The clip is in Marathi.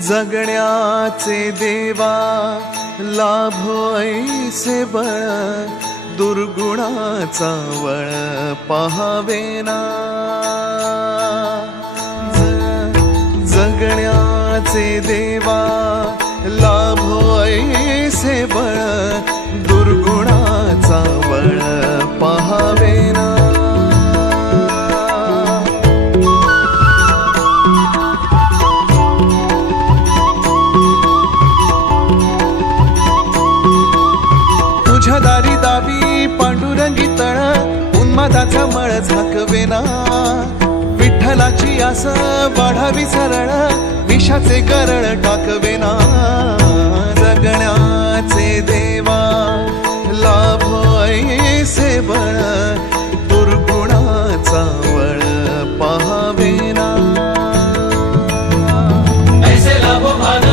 जगण्याचे देवा लाभो ऐसे बळ दुर्गुणाचा वळ पहावेना ज- जगण्याचे देवा लाभो ऐसे बळ दुर्गुणाचा वळ पहावे दारी दावी पांडुरंगी तळ उन्मादाचा मळ झाकवेना विठ्ठलाची आस वाढावी सरळ विषाचे गरळ टाकवेना जगण्याचे देवा लाभो ऐसे बळ दुर्गुणाचा वळ पाहावेना ऐसे लाभो भान